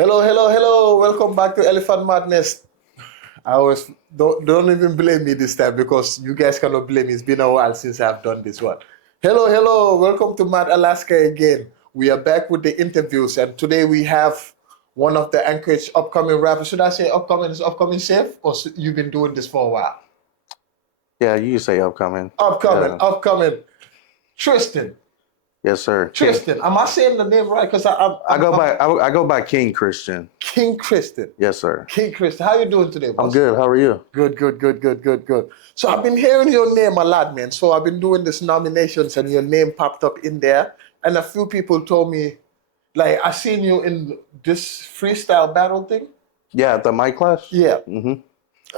Hello, hello, hello. Welcome back to Elephant Madness. I was don't even blame me this time because you guys cannot blame me. It's been a while since I've done this one. Hello, hello. Welcome to Mad Alaska again. We are back with the interviews, and today we have one of the Anchorage upcoming rappers. Should I say upcoming is upcoming safe, or you've been doing this for a while? Yeah, you say upcoming. Upcoming, Yeah. upcoming. Tristan. Yes, sir. King. Tristan. Am I saying the name right? Because I go by King Christian. King Christian. Yes, sir. King Christian. How you doing today, I'm boss? good. How are you? Good, good, good, good, good, good. So I've been hearing your name a lot, man. So I've been doing this nominations and your name popped up in there. And a few people told me, like, I seen you in this freestyle battle thing. Yeah, at the mic class. Yeah, Mm-hmm.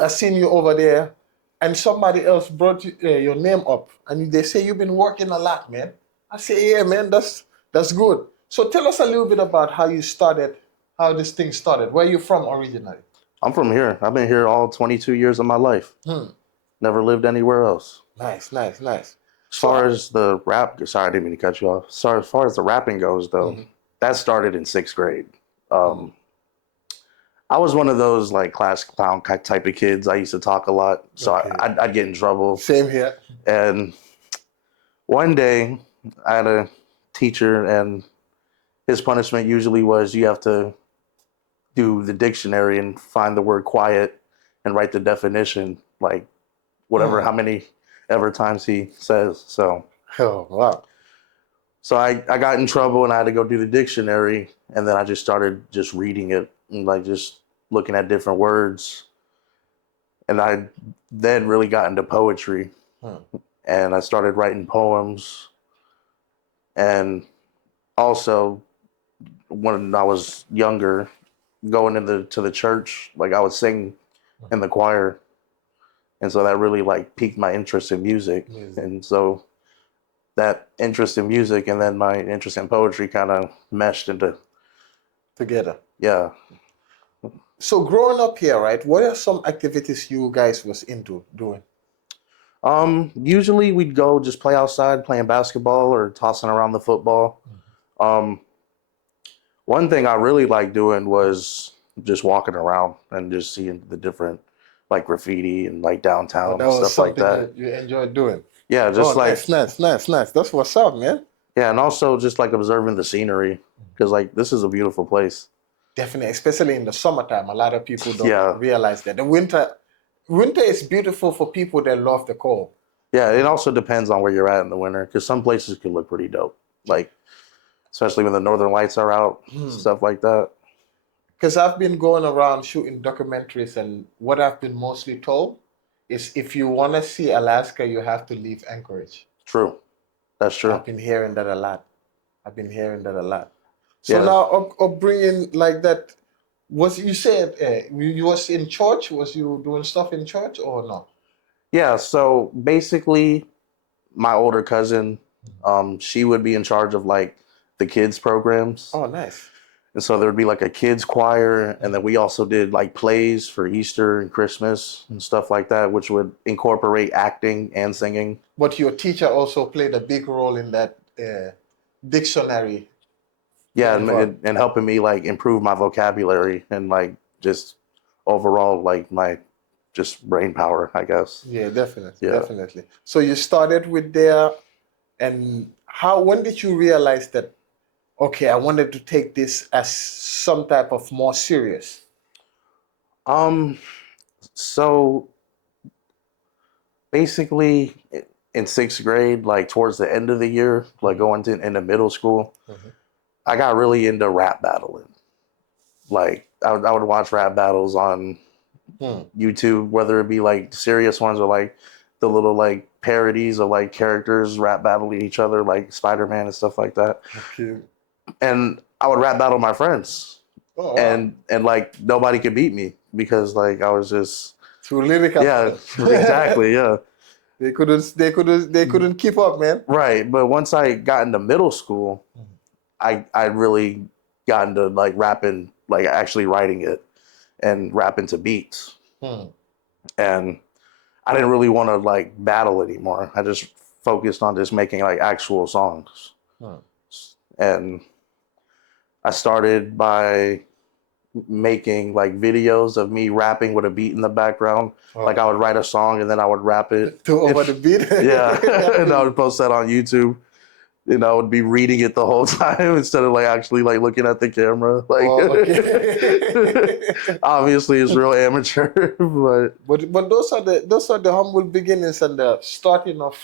I seen you over there. And somebody else brought your name up. And they say you've been working a lot, man. I say, yeah, man, that's good. So tell us a little bit about how you started, how this thing started. Where you from originally? I'm from here. I've been here all 22 years of my life. Hmm. Never lived anywhere else. Nice, nice, nice. As So, far as the rap, sorry, I didn't mean to cut you off. Sorry, as far as the rapping goes, though, mhm, that started in sixth grade. mhm. I was one of those like class clown type of kids. I used to talk a lot, so Okay. I'd get in trouble. Same here. And one day, I had a teacher, and his punishment usually was you have to do the dictionary and find the word quiet and write the definition, like whatever, Hmm. how many ever times he says. Oh, wow. So I got in trouble and I had to go do the dictionary. And then I just started just reading it and like just looking at different words. And I then really got into poetry Hmm. and I started writing poems. And also, when I was younger, going into the church, like I would sing in the choir, and so that really like piqued my interest in music. Music And so that interest in music and then my interest in poetry kind of meshed into, together. yeah. So growing up here, right? What are some activities you guys was into doing? Usually we'd go just play outside playing basketball or tossing around the football. um One thing I really liked doing was just walking around and just seeing the different like graffiti and like Oh, downtown that and was stuff like something that. you enjoyed doing. Yeah, Oh, just nice, like, nice, nice, nice. That's what's up, man. yeah, and also just like observing the scenery because like this is a beautiful place. Definitely, especially in the summertime. A lot of people don't Yeah, realize that. Winter is beautiful for people that love the cold. yeah. It also depends on where you're at in the winter because some places could look pretty dope, like especially when the northern lights are out, Hmm. stuff like that. Because I've been going around shooting documentaries, and what I've been mostly told is if you want to see Alaska, you have to leave Anchorage. True, that's I've true. been hearing that a lot. I've been hearing that a lot. So Yeah, now, upbringing like that, was you said you was in church? Was you doing stuff in church or no? yeah. So basically, my older cousin, she would be in charge of like the kids programs. Oh, nice. And so there would be like a kids choir, and then we also did like plays for Easter and Christmas and stuff like that, which would incorporate acting and singing. But your teacher also played a big role in that dictionary Yeah, involved. and helping me like improve my vocabulary and like just overall like my just brain power, I guess. Yeah, definitely, Yeah. definitely. So you started with there, and when did you realize that, okay, I wanted to take this as some type of more serious? Um. So basically, in sixth grade, like towards the end of the year, like Mhm, going to into middle school, mhm, I got really into rap battling. Like I would watch rap battles on hmm. YouTube, whether it be like serious ones or like the little like parodies of like characters rap battling each other, like Spider-Man and stuff like that. Okay. And I would rap battle my friends, Oh, wow. and like nobody could beat me because like I was just, Too lyrical for yeah, them. exactly, yeah, They couldn't keep up, man. right. But once I got into middle school, Mhm. I really got into like rapping, like actually writing it and rapping to beats. Hmm. And I didn't really want to like battle anymore. I just focused on just making like actual songs. Hmm. And I started by making like videos of me rapping with a beat in the background. Like I would write a song and then I would rap it. To over the beat. Yeah, and I would post that on YouTube. And I would be reading it the whole time instead of like actually like looking at the camera. Like, Oh, okay. obviously it's real amateur, but But those are the humble beginnings and the starting of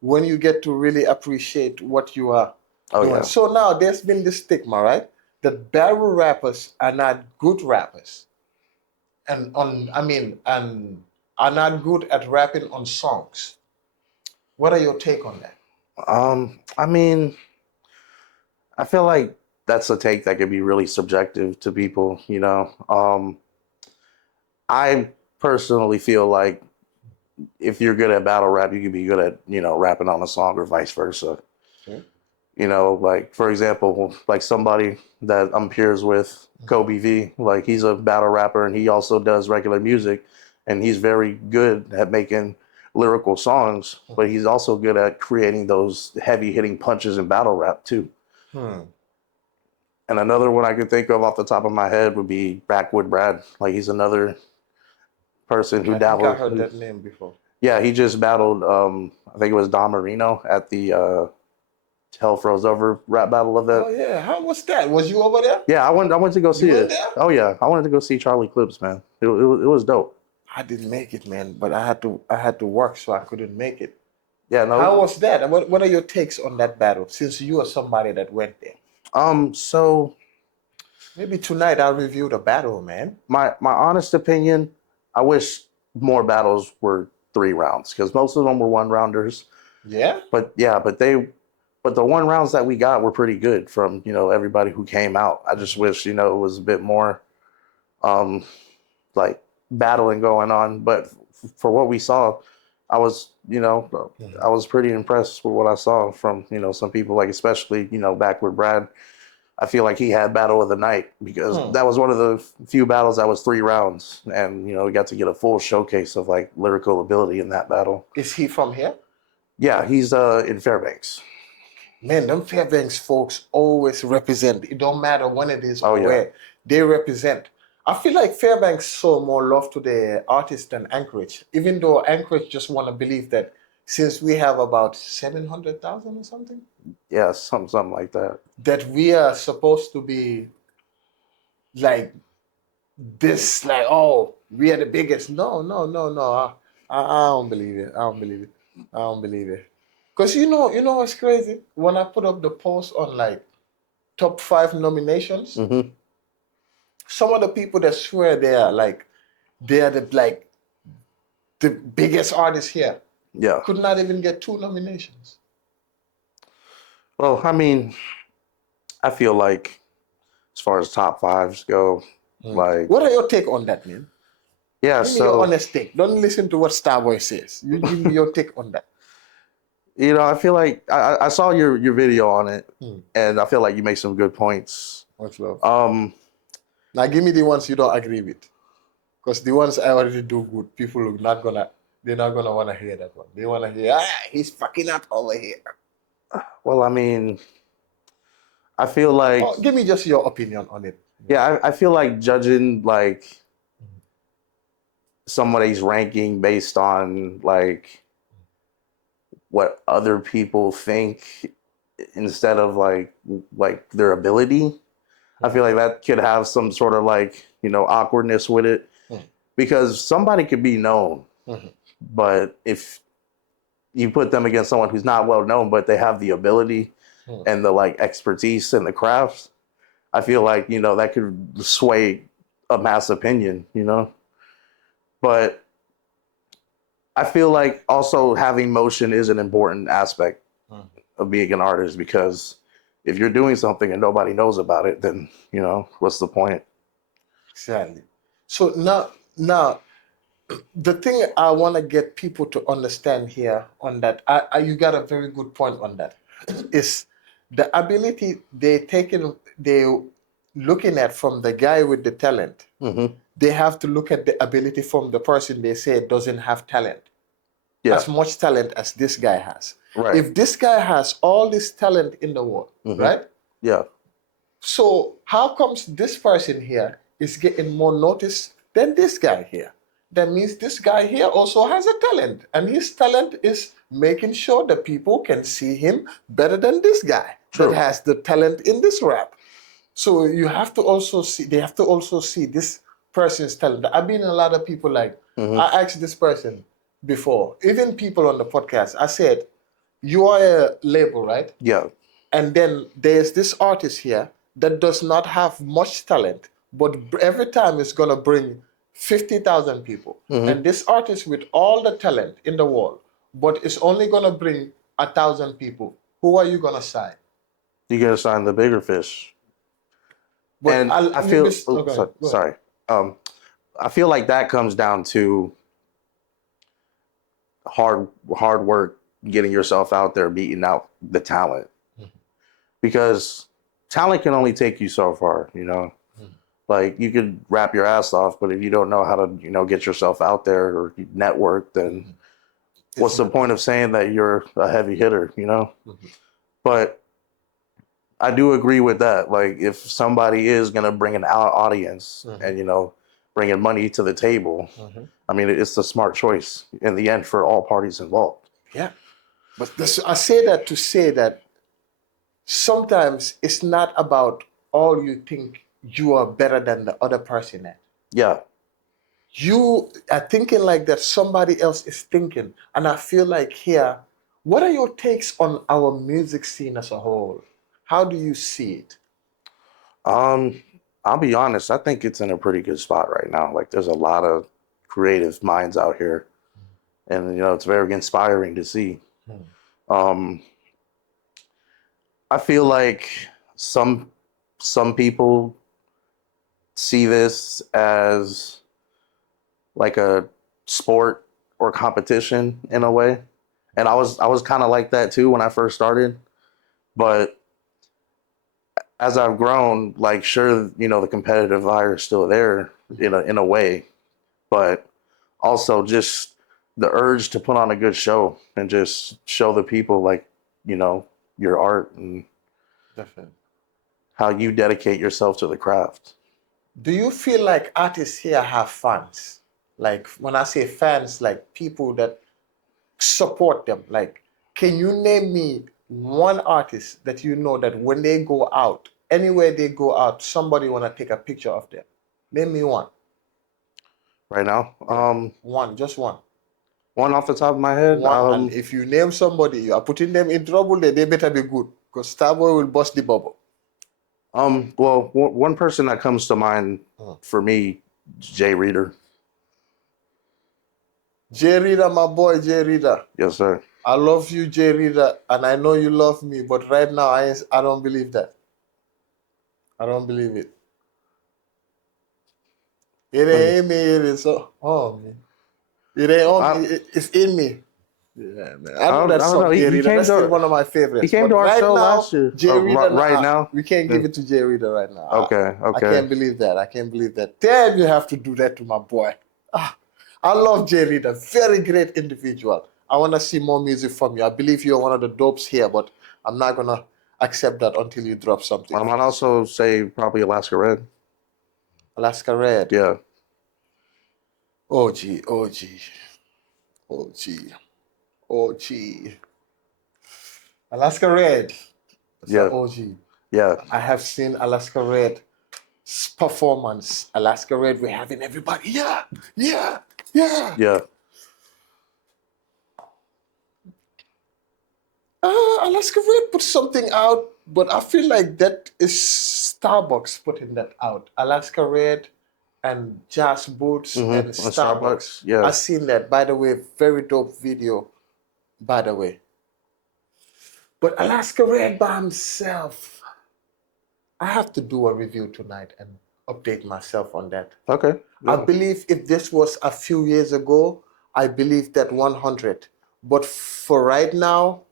when you get to really appreciate what you are oh doing. yeah, So now there's been this stigma, right? That battle rappers are not good rappers, and are not good at rapping on songs. What are your take on that? I mean, I feel like that's a take that could be really subjective to people. I personally feel like if you're good at battle rap, you can be good at rapping on a song or vice versa. Okay. Like for example, like somebody that I'm peers with, Kobe V, like he's a battle rapper and he also does regular music and he's very good at making lyrical songs, but he's also good at creating those heavy hitting punches in battle rap too. Hmm. And another one I could think of off the top of my head would be Backwood Brad. Like he's another person who I think I dabbled. heard that name before. Yeah, he just battled. I think it was Don Marino at the Hell Froze Over rap battle event. Oh yeah, how was that? Was you over there? Yeah, I went to go see You went it. there? Oh yeah, I wanted to go see Charlie Clips, man. It was dope. I didn't make it, man, but I had to work, so I couldn't make it. Yeah, How no. was that? And what are your takes on that battle? Since you are somebody that went there, So maybe tonight I'll review the battle, man. my honest opinion, I wish more battles were 3 rounds because most of them were 1 rounders. Yeah. But yeah, but the 1 rounds that we got were pretty good from everybody who came out. I just wish it was a bit more um like battling going on. But for what we saw, I was I was pretty impressed with what I saw from some people, like especially Backward Brad. I feel like he had battle of the night because that was one of the few battles that was 3 rounds, and we got to get a full showcase of like lyrical ability in that battle. Is he from here? Yeah, he's in Fairbanks. Man, them Fairbanks folks always represent. It don't matter when it is Oh, or yeah. where they represent. I feel like Fairbanks show more love to the artist than Anchorage, even though Anchorage just want to believe that since we have about 700,000 or something, Yeah, something like that. that we are supposed to be like this, like, oh, we are the biggest. No, no, no, no. I don't believe it. I don't believe it. I don't believe it. Because you know what's crazy? When I put up the post on like top 5 nominations, Hmm. some of the people that swear they are the biggest artists here Yeah. could not even get 2 nominations. Well, I mean, I feel like as far as top fives go, like What are your take on that, man? yeah. Give me your So honest take. Don't listen to what Starboy says. You give me your take on that. I feel like I saw your video on it, Hmm. and I feel like you make some good points. Much love. Now give me the ones you don't agree with, because the ones I already do good, people are not gonna. They're not gonna wanna hear that one. They wanna hear, he's fucking up over here. Well, I mean, I feel like Oh, give me just your opinion on it. yeah, I feel like judging like somebody's ranking based on like what other people think instead of like their ability. I feel like that could have some sort of like awkwardness with it because somebody could be known, but if you put them against someone who's not well known but they have the ability and the like expertise in the craft, I feel like that could sway a mass opinion, but I feel like also having motion is an important aspect of being an artist because if you're doing something and nobody knows about it, then what's the point? Exactly. So now, the thing I want to get people to understand here on that, you got a very good point on that, is the ability they looking at from the guy with the talent. Mm-hmm. They have to look at the ability from the person they say doesn't have talent, Yeah, as much talent as this guy has. right. If this guy has all this talent in the world, right? Yeah, So how comes this person here is getting more notice than this guy here. That means this guy here also has a talent, and his talent is making sure that people can see him better than this guy True. that has the talent in this rap. So you have to also see, they have to also see this person's talent. I've been in a lot of people like, I asked this person before, even people on the podcast, I said, you are a label, right? Yeah. And then there's this artist here that does not have much talent, but every time it's gonna bring 50,000 people. And this artist with all the talent in the world, but it's only gonna bring 1,000 people. Who are you gonna sign? You got to sign the bigger fish. But And I feel, okay, go ahead. sorry. I feel like that comes down to hard work, getting yourself out there, beating out the talent. Because talent can only take you so far, you know. Like you could rap your ass off, but if you don't know how to, you know, get yourself out there or network, then what's the point of saying that you're a heavy hitter, you know? But I do agree with that. Like if somebody is gonna bring an audience and, you know, bringing money to the table, I mean, it's a smart choice in the end for all parties involved. Yeah. But I say that to say that sometimes it's not about all you think you are better than the other person at. Yeah. You are thinking like that somebody else is thinking. And I feel like here, what are your takes on our music scene as a whole? How do you see it? I'll be honest, I think it's in a pretty good spot right now. Like there's a lot of creative minds out here. And you know, it's very inspiring to see. Um I feel like some people see this as like a sport or competition in a way. And I was kind of like that too when I first started. But as I've grown, like sure, you know, the competitive fire is still there in a way, but also just the urge to put on a good show and just show the people like, you know, your art and Definitely. how you dedicate yourself to the craft. Do you feel like artists here have fans? Like when I say fans, like people that support them. Like, can you name me one artist that you know that when they go out, anywhere they go out, somebody wanna take a picture of them? Name me one. Right now, One, just one. one off the top of my head, One. And if you name somebody, you are putting them in trouble, they better be good. Because Starboy will bust the bubble. well, one person that comes to mind for me, Jay Reader. Jay Reader, my boy, Jay Reader. Yes, sir. I love you, Jay Reader, and I know you love me, but right now I don't believe that. I don't believe it. It ain't in me, it is on me. It ain't on me, it's in me. Yeah, man. I know that I don't song, know. Jay He Reader. came That's to still one of my favorites. he came But to our right show now, last year. Jay Reader, Right now, we can't give it to Jay Reader right now. Okay, I okay. can't believe that. I can't believe that. Damn, you have to do that to my boy. I love Jay Reader. Very great individual. I want to see more music from you. I believe you're one of the dopes here, but I'm not going to accept that until you drop something. I might also say probably Alaska Red. Alaska Red. Yeah. OG, OG, OG, OG. Alaska Red. That's Yeah. an OG. Yeah. I have seen Alaska Red performance. Alaska Red, we're having everybody. Yeah, yeah, yeah. Yeah. Alaska Red put something out, but I feel like that is Starbucks putting that out. Alaska Red and Jazz Boots and Starbucks. Yeah. I've seen that. By the way, very dope video, by the way. But Alaska Red by himself, I have to do a review tonight and update myself on that. Okay. I Yeah. believe if this was a few years ago, I believe that 100. But for right now,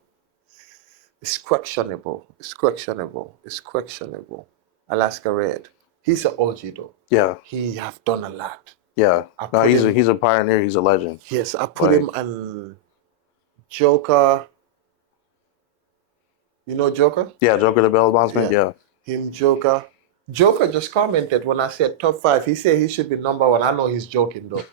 it's questionable. It's questionable. It's questionable. Alaska Red. He's an OG though. Yeah. He have done a lot. Yeah. I No, put he's a pioneer. He's a legend. Yes, I put him on Joker. You know Joker? Yeah, Joker the Bell Bondsman. Yeah. Him, Joker. Joker just commented when I said top five. He said he should be number one. I know he's joking though.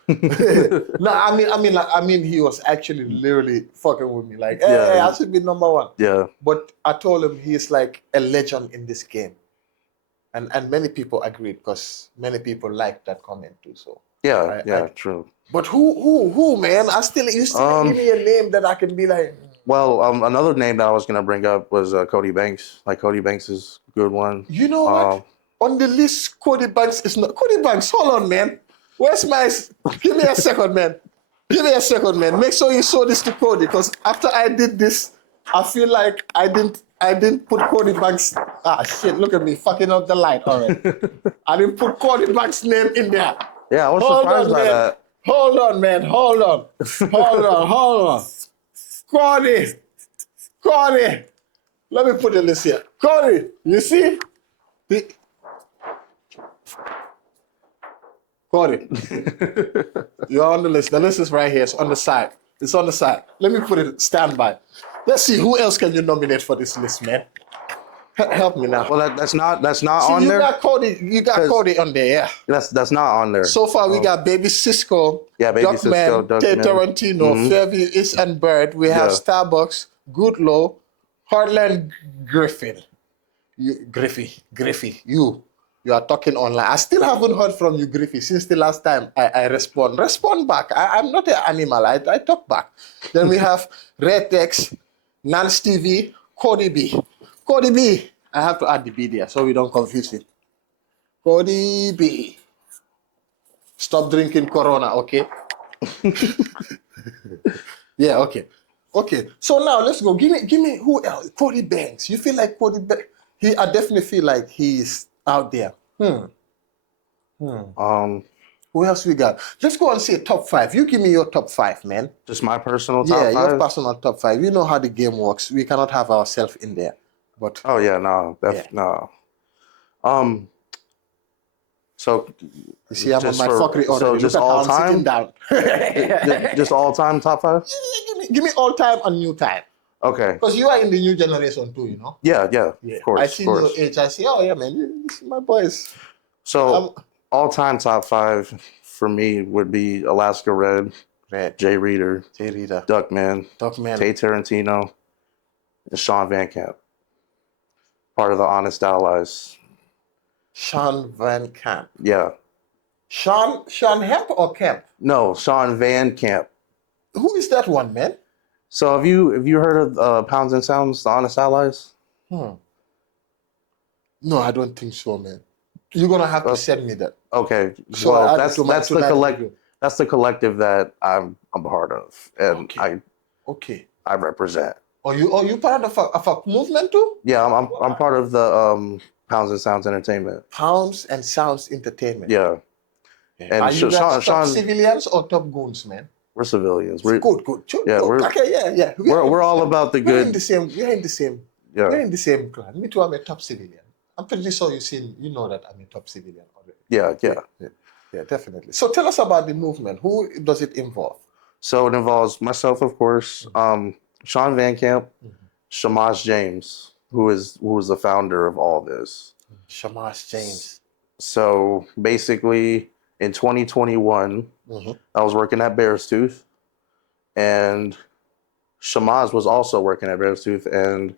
No, I mean, he was actually literally fucking with me. Like, hey, Yeah, I should be number one. yeah, But I told him he's like a legend in this game, and many people agreed because many people liked that comment too. So yeah, I yeah. True. but who, man? You still didn't give me a name that I can be like. Well, another name that I was gonna bring up was Cody Banks. Like Cody Banks is a good one. You know what? On the list, Cody Banks is not. Cody Banks, hold on, man. Where's my? Give me a second, man. Give me a second, man. Make sure you show this to Cody, because after I did this, I feel like I didn't put Cody Banks. Ah, shit! Look at me fucking up the light. All right, I didn't put Cody Banks' name in there. Yeah, I was Hold surprised on, by man. that. Hold on, man. Hold on. Hold on. Cody. Let me put the list here. Cody, you see? Cody, you're on the list. The list is right here. It's on the side. It's on the side. Let me put it standby. Let's see, who else can you nominate for this list, man? Help me now. Well, that's not See, on you there. got Cody. You got 'Cause- Cody on there, yeah. That's not on there. So far, we got Baby Cisco, Yeah, Baby Cisco, Duckman, Tay Duckman. Tarantino, Fairview, Is and Bird. We have Yeah. Starbucks, Goodlow, Heartland Griffin. Griffy, you are talking online. I still haven't heard from you, Griffy, since the last time I respond. Respond back. I'm not an animal. I talk back. Then we have Retex, Nance TV, Cody B. Cody B. I have to add the B there so we don't confuse it. Cody B. Stop drinking Corona, okay? Yeah, okay. Okay. So now let's go. Give me who else? Cody Banks. You feel like Cody Banks? I definitely feel like he's out there. Who else we got? Let's go and say top five. You give me your top five, man. Just my personal Yeah, top your five. personal top five. You know how the game works. We cannot have ourselves in there. But Oh yeah, no, no. So you see, I'm on just my for- fuckery so already. just Look at how all I'm sitting time? down. Just all time top five. Give me all time and new time. Okay. Because you are in the new generation too, you know? Yeah, yeah. Yeah. Of course, I of see your course. age. I say, oh yeah, man, you see my boys. So all time top five for me would be Alaska Red, Red, Jay Reader, Jay Reader, Duckman, Duckman, Tay Tarantino, and Sean Van Camp. Part of the Honest Allies. Sean Van Camp. Yeah. Sean Hemp or Camp? No, Sean Van Camp. Who is that one, man? So have you heard of Pounds and Sounds, the Honest Allies? No, I don't think so, man. You're gonna have to send me that. Okay. So Well, I'll that's do my- the tonight collective. That's the collective that I'm a part of, and Okay. I represent. Are you part of a movement too? Yeah, I'm part of the Pounds and Sounds Entertainment. Pounds and Sounds Entertainment. Yeah. And Are you guys top Sean, civilians or top goons, man? we're civilians. Good. Yeah, Okay, yeah. We're all about the We're in good. the same. We're in the same. Yeah. We're in the same clan. Me too. I'm a top civilian. I'm pretty sure you know that I'm a top civilian already. Yeah, definitely. So tell us about the movement. Who does it involve? So it involves myself, of course, Sean Van Camp, Shamash James, who was the founder of all this. Shamash James. So basically, in 2021, I was working at Bear's Tooth, and Shamaz was also working at Bear's Tooth, and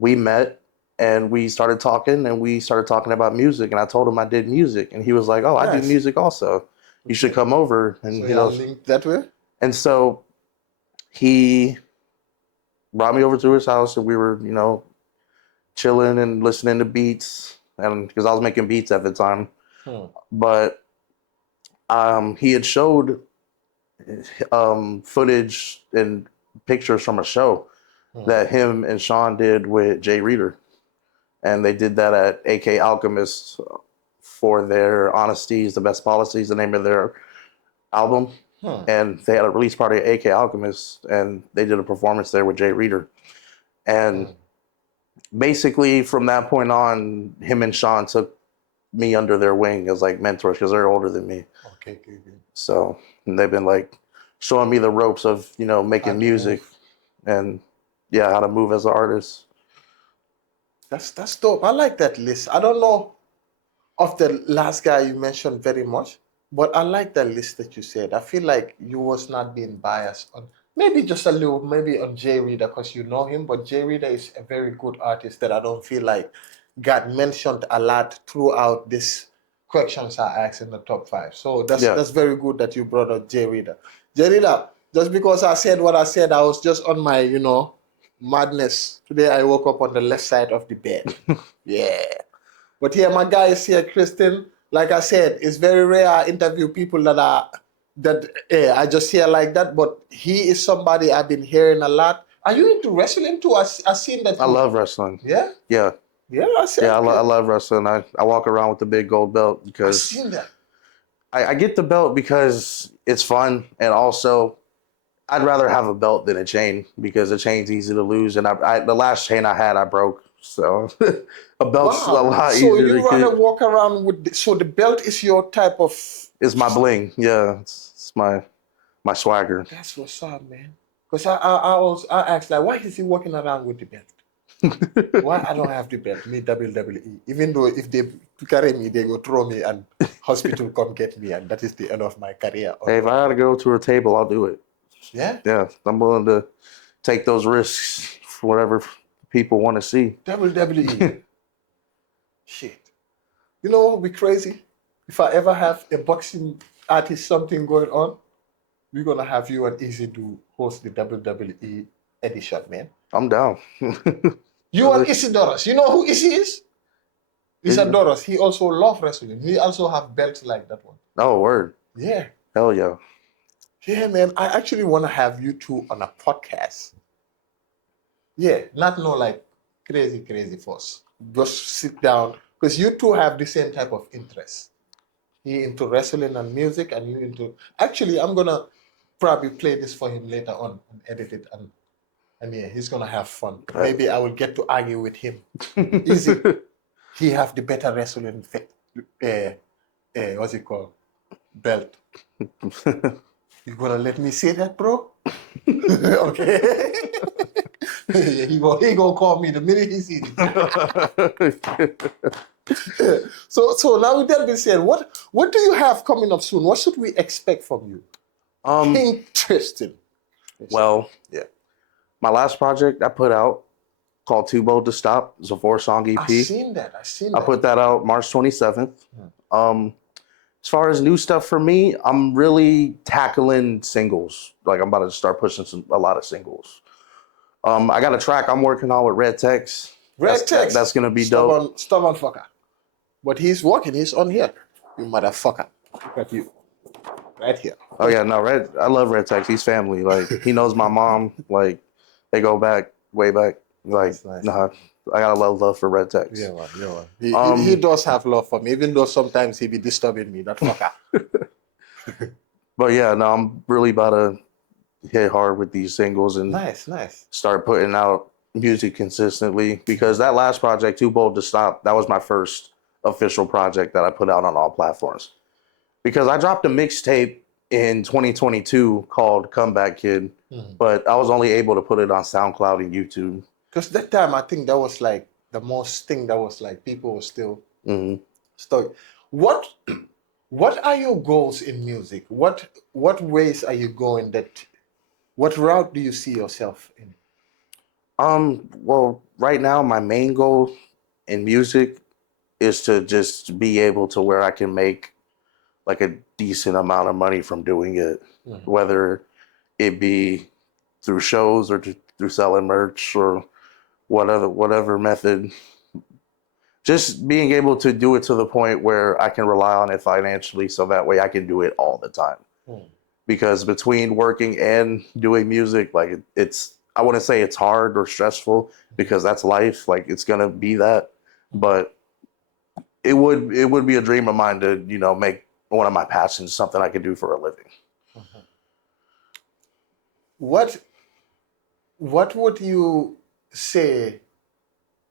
we met. And we started talking about music. And I told him I did music. And he was like, oh, I do music also. You should come over. And so y'all linked that way? And so he brought me over to his house, and we were, chilling and listening to beats. And because I was making beats at the time. But he had showed footage and pictures from a show that him and Sean did with Jay Reader. And they did that at AK Alchemist for their Honesty is the Best Policies, the name of their album. And they had a release party at AK Alchemist, and they did a performance there with Jay Reader. And basically from that point on, him and Sean took me under their wing as like mentors because they're older than me. Okay. So they've been like showing me the ropes of, making music and how to move as an artist. That's dope. I like that list. I don't know of the last guy you mentioned very much, but I like that list that you said. I feel like you was not being biased on maybe just a little, maybe on Jay Reader because you know him, but Jay Reader is a very good artist that I don't feel like got mentioned a lot throughout this questions I asked in the top five. So Yeah. that's very good that you brought up Jay Reader. Jay Reader, just because I said what I said, I was just on my, madness. Today I woke up on the left side of the bed. Yeah. But here, my guy is here, Christian. Like I said, it's very rare I interview people that I just hear like that. But he is somebody I've been hearing a lot. Are you into wrestling too? I seen that. I love wrestling. Yeah, Yeah. yeah. I see. Yeah, Okay. I love wrestling. I walk around with the big gold belt I because seen that. I get the belt because it's fun, and also I'd rather have a belt than a chain because a chain's easy to lose, and the last chain I had I broke, so a belt's a Wow. lot So easier you to rather keep. walk around with so the belt is your type of. It's my bling, yeah, it's my swagger. That's what's up, man. Because I asked like, why is he walking around with the belt? Why I don't have the belt? Me WWE. Even though if they carry me, they go throw me and hospital come get me, and that is the end of my career. Hey, if I had to go to a table, I'll do it. Yeah, Yeah, I'm willing to take those risks for whatever people want to see. WWE. Shit. You know what would be crazy? If I ever have a boxing artist something going on, we're gonna have you and Easy to host the WWE edition, man. I'm down. You and Isidoros. You know who Isi is? Isidoros. He also love wrestling. He also have belts like that one. Oh, word. Yeah. Hell yeah. Yeah, man. I actually want to have you two on a podcast. Yeah, not no like crazy fuss. Just sit down because you two have the same type of interest. He into wrestling and music, and you into. Actually, I'm gonna probably play this for him later on and edit it, and yeah, he's gonna have fun. Maybe I will get to argue with him. Easy. He have the better wrestling what's it called? Belt. You gonna let me say that, bro? Okay. Yeah, he gonna call me the minute he sees it. So now with that being said, what do you have coming up soon? What should we expect from you? King Christian. Well, Yeah. my last project I put out called Too Bold to Stop. It's a 4-song EP. I seen that. I put that out March 27th. As far as new stuff for me, I'm really tackling singles. Like I'm about to start pushing a lot of singles. I got a track I'm working on with Red Tex. That's gonna be dope. Stubborn fucker. But he's working. He's on here. You motherfucker. Look at you. Right here. Oh yeah, no, I love Red Tex. He's family. Like he knows my mom. Like they go back way back. Like Nice. nah, I got a lot of love for Red Tex. Yeah, man. Yeah, man. He does have love for me, even though sometimes he be disturbing me. That fucker. But yeah, no, I'm really about to hit hard with these singles and Nice. start putting out music consistently because that last project, Too Bold to Stop, that was my first official project that I put out on all platforms. Because I dropped a mixtape in 2022 called Comeback Kid, but I was only able to put it on SoundCloud and YouTube. Because that time, I think that was like the most thing that was like people were still stuck. What are your goals in music? What ways are you going? What route do you see yourself in? Well, right now my main goal in music is to just be able to where I can make like a decent amount of money from doing it, whether it be through shows or through selling merch or whatever method. Just being able to do it to the point where I can rely on it financially so that way I can do it all the time. Because between working and doing music, like I wouldn't say it's hard or stressful because that's life. Like it's gonna be that, but it would be a dream of mine to make one of my passions something I could do for a living. What would you say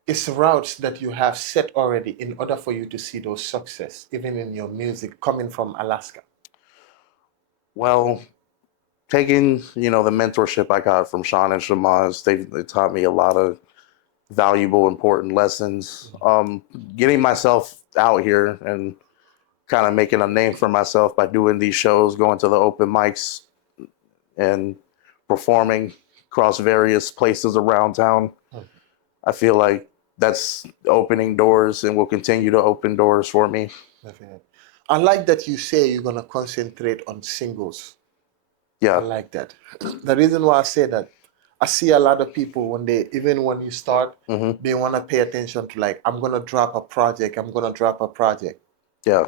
is routes that you have set already in order for you to see those success, even in your music coming from Alaska? Well, taking the mentorship I got from Sean and Shamaz, they taught me a lot of valuable, important lessons. Getting myself out here and kind of making a name for myself by doing these shows, going to the open mics and performing across various places around town. I feel like that's opening doors and will continue to open doors for me. Definitely. I like that you say you're gonna concentrate on singles. I Yeah. like that. The reason why I say that, I see a lot of people when they, even when you start, they want to pay attention to like, I'm gonna drop a project, I'm gonna drop a project. Yeah.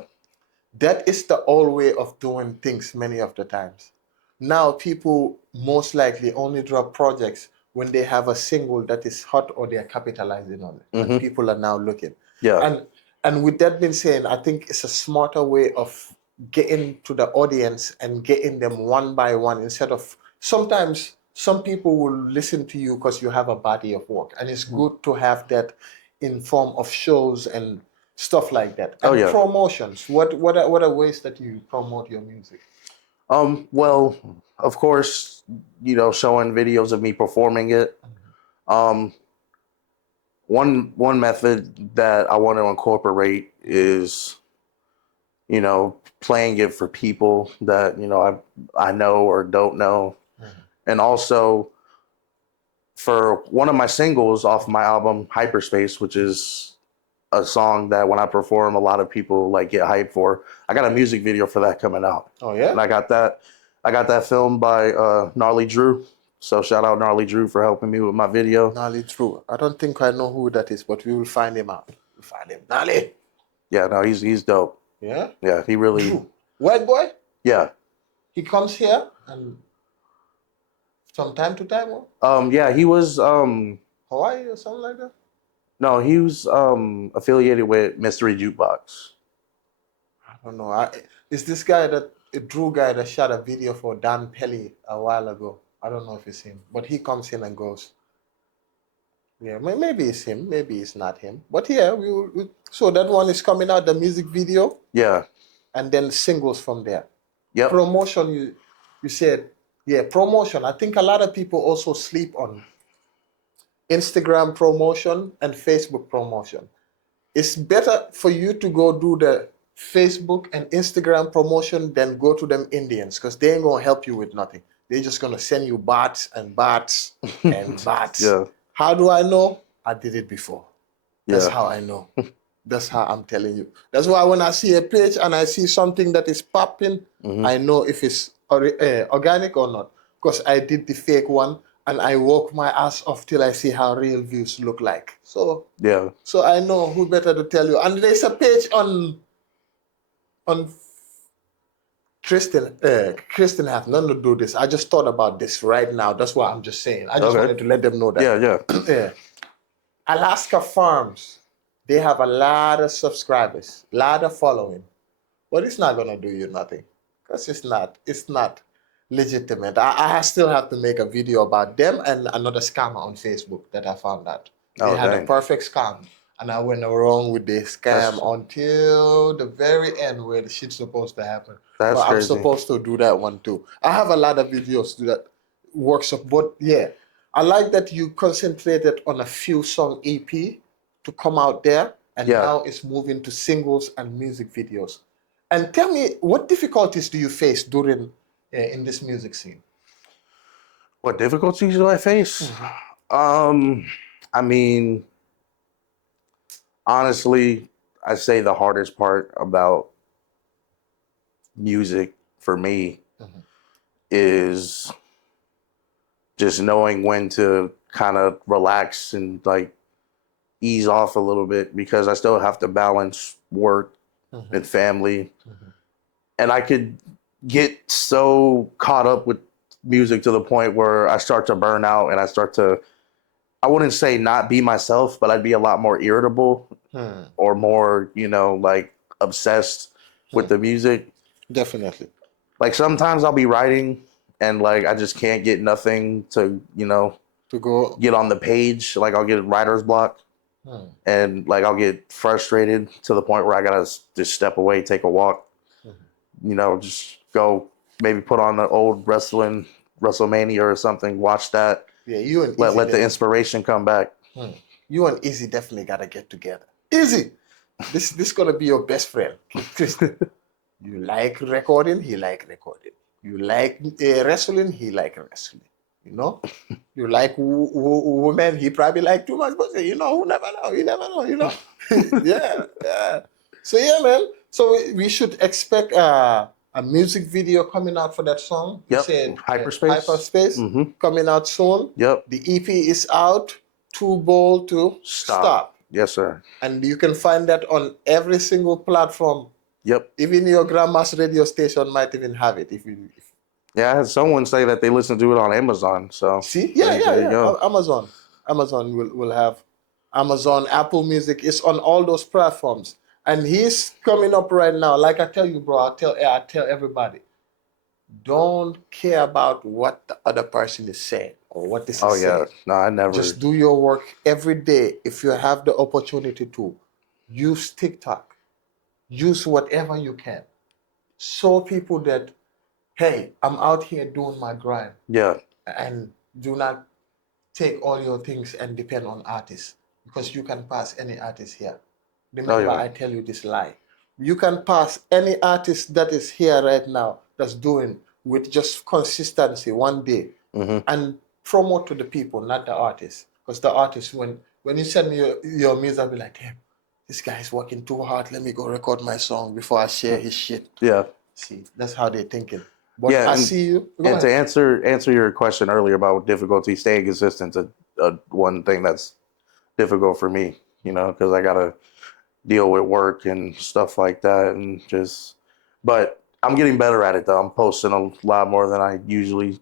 That is the old way of doing things many of the times. Now people most likely only drop projects when they have a single that is hot or they're capitalizing on it. And people are now looking. Yeah. And with that being said, I think it's a smarter way of getting to the audience and getting them one by one instead of sometimes some people will listen to you because you have a body of work. And it's good to have that in form of shows and stuff like that. Oh, And yeah. promotions. What are ways that you promote your music? Well, of course, showing videos of me performing it. One method that I want to incorporate is, playing it for people that, I know or don't know. And also for one of my singles off my album Hyperspace, which is a song that when I perform, a lot of people like get hyped for. I got a music video for that coming out. Oh yeah? And I got that filmed by Gnarly Drew. So shout out Gnarly Drew for helping me with my video. Gnarly Drew. I don't think I know who that is, but we will find him out. We'll find him. Gnarly. Yeah, no, he's dope. Yeah? Yeah, he really. Drew. White boy? Yeah. He comes here and from time to time, or Yeah, he was Hawaii or something like that? no, he was affiliated with Mystery Jukebox. I don't know. Is this guy a Drew guy that shot a video for Dan Pelly a while ago? I don't know if it's him, but he comes in and goes. Yeah, maybe it's him, maybe it's not him. But yeah, so that one is coming out, the music video, Yeah. and then singles from there. Yep. Promotion, you said, yeah, promotion. I think a lot of people also sleep on Instagram promotion and Facebook promotion. It's better for you to go do the Facebook and Instagram promotion than go to them Indians because they ain't gonna help you with nothing. They're just gonna send you bots and bots and bots. Yeah. How do I know? I did it before. That's Yeah. how I know. That's how I'm telling you. That's why when I see a page and I see something that is popping, I know if it's organic or not. Because I did the fake one and I walk my ass off till I see how real views look like. So Yeah. so I know who better to tell you. And there's a page on Christian have nothing to do this. I just thought about this right now. That's why I'm just saying. I just Okay. wanted to let them know that. Yeah. Yeah. Alaska Farms, they have a lot of subscribers, a lot of following, but it's not gonna do you nothing because it's not legitimate. I still have to make a video about them and another scammer on Facebook that I found out. They Oh, had a dang. perfect scam, and I went wrong with the scam until the very end where the shit's supposed to happen. That's But I'm crazy. supposed to do that one too. I have a lot of videos to that works of, but yeah. I like that you concentrated on a few song EP to come out there, and Yeah. now it's moving to singles and music videos. And tell me, what difficulties do you face during in this music scene? What difficulties do I face? I mean, honestly, I say the hardest part about music for me is just knowing when to kind of relax and like ease off a little bit because I still have to balance work and family. And I could get so caught up with music to the point where I start to burn out and I start to, I wouldn't say not be myself, but I'd be a lot more irritable or more, like obsessed with the music. Definitely. Like sometimes I'll be writing and like I just can't get nothing to, To go. get on the page. Like I'll get writer's block and like I'll get frustrated to the point where I gotta just step away, take a walk, just go maybe put on the old WrestleMania or something, watch that. Yeah, you and Let Easy the inspiration come back. You and Easy definitely gotta get together. Easy, this gonna be your best friend, Christian. You like recording, he like recording. You like wrestling, he like wrestling. You know, you like women, he probably like too much, but you know, who never know, you never know, you know. Yeah, yeah. So yeah, man. So we should expect a music video coming out for that song. You Yep. said Hyperspace. Hyperspace Mm-hmm. coming out soon. Yep. The EP is out. Too bold to stop. Yes, sir. And you can find that on every single platform. Yep. Even your grandma's radio station might even have it. If Yeah, I had someone say that they listen to it on Amazon. So see, there you go. Amazon will have Amazon, Apple Music. It's on all those platforms, and he's coming up right now. Like I tell you, bro, I tell everybody, don't care about what the other person is saying or what this is saying. No, I never. Just do your work every day. If you have the opportunity to, use TikTok, use whatever you can. Show people that, hey, I'm out here doing my grind. Yeah. And do not take all your things and depend on artists, because you can pass any artist here. Remember, I tell you this lie. You can pass any artist that is here right now that's doing with just consistency one day and promote to the people, not the artist. Because the artist, when you send me your music, I'll be like, damn, this guy is working too hard. Let me go record my song before I share his shit. Yeah. See, that's how they're thinking. But I see you. And to answer your question earlier about difficulty, staying consistent is one thing that's difficult for me, you know, because I got to deal with work and stuff like that. And but I'm getting better at it, though. I'm posting a lot more than I usually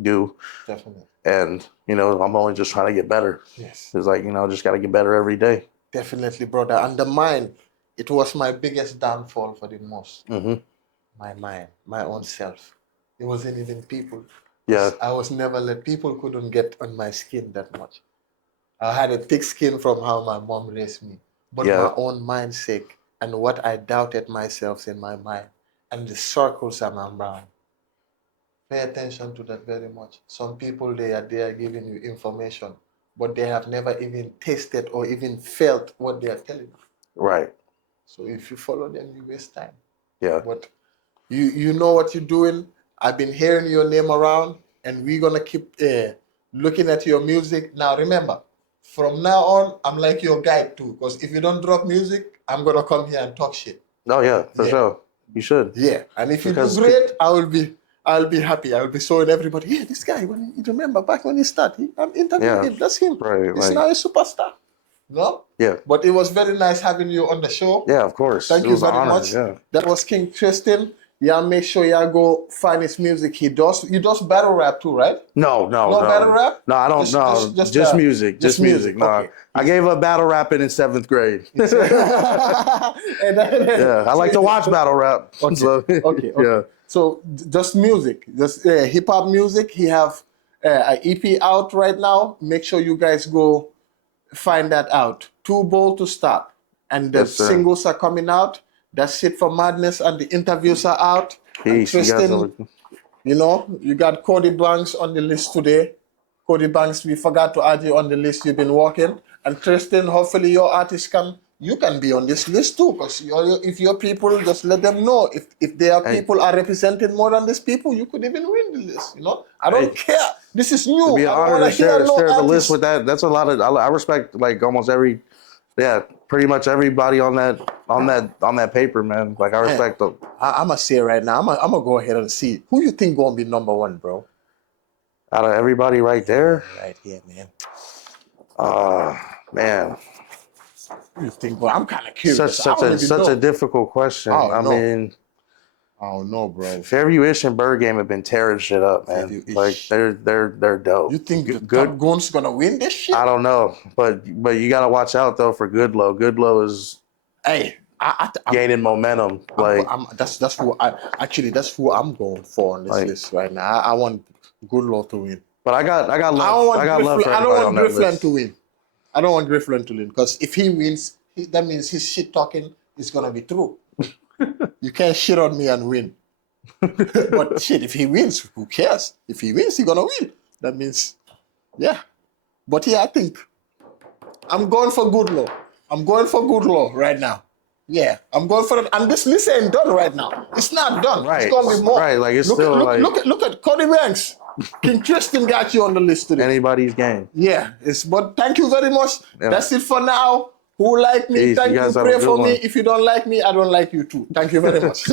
do. Definitely. And, you know, I'm only just trying to get better. Yes. It's like, you know, just got to get better every day. Definitely, brother. And the mind, it was my biggest downfall for the most. My mind, my own self. It wasn't even people. Yeah. I was never people couldn't get on my skin that much. I had a thick skin from how my mom raised me. But my own mindset and what I doubted myself in my mind and the circles I'm around. Pay attention to that very much. Some people, they are there giving you information, but they have never even tasted or even felt what they are telling you. Right. So if you follow them, you waste time. Yeah. But you know what you're doing. I've been hearing your name around, and we're going to keep looking at your music. Now, remember, from now on, I'm like your guide too, because if you don't drop music, I'm going to come here and talk shit. Oh, yeah, for sure. You should. Yeah, and if you do great, I'll be happy. I'll be showing everybody, yeah, this guy, when you remember back when he started, I'm interviewing him. That's him. Right. He's now a superstar. No? Yeah. But it was very nice having you on the show. Yeah, of course. Thank you very much. Yeah. That was King Christian. Yeah, make sure y'all go find his music. You does battle rap too, right? No. Battle rap? No, I don't know. Just music. Just music. No. Okay. I gave up battle rapping in 7th grade. Yeah, I like to watch battle rap. Okay. So, Okay. Yeah. So just music, just hip hop music. He have an EP out right now. Make sure you guys go find that out. Too bold to stop, and the singles are coming out. That's it for Madness, and the interviews are out. Peace. Tristan, you know, you got Cody Banks on the list today. Cody Banks, we forgot to add you on the list. You've been working. And Tristan, hopefully your artist you can be on this list too. Because if your people, just let them know. If their people are represented more than these people, you could even win the list. You know, I don't care. This is new. It'd be an I don't honor want to to hear share the list with that. That's a lot of. I respect like almost every. Yeah, pretty much everybody on that paper, man. Like I respect them. I'm gonna say right now, I'm gonna go ahead and see who you think gonna be number one, bro. Out of everybody right there, right here, man. Man. Who you think? Well, I'm kind of curious. Such a difficult question. I mean, I don't know, bro. Fairview Ish and Bird Game have been tearing shit up, man. Like they're dope. You think Good Goon's gonna win this shit? I don't know, but you gotta watch out though for Goodlow. Goodlow is I'm gaining momentum. That's who I'm going for on this list right now. I want Goodlow to win. But I got love. I don't want Griffland to win. I don't want Griffland to win because if he wins, that means his shit talking is gonna be true. You can't shit on me and win. But shit, if he wins, who cares? If he wins, he's gonna win. That means, yeah. But yeah, I think I'm going for good law. I'm going for good law right now. Yeah, I'm going for it. And this list ain't done right now. It's not done. Right. It's gonna be more. Right, like, it's look, still, look, like- look at Cody Banks. King Christian got you on the list today. Anybody's game. Yeah, but thank you very much. Yeah. That's it for now. Who like me, Peace. thank You you. guys have a Pray good for me. one. If you don't like me, I don't like you too. Thank you very much.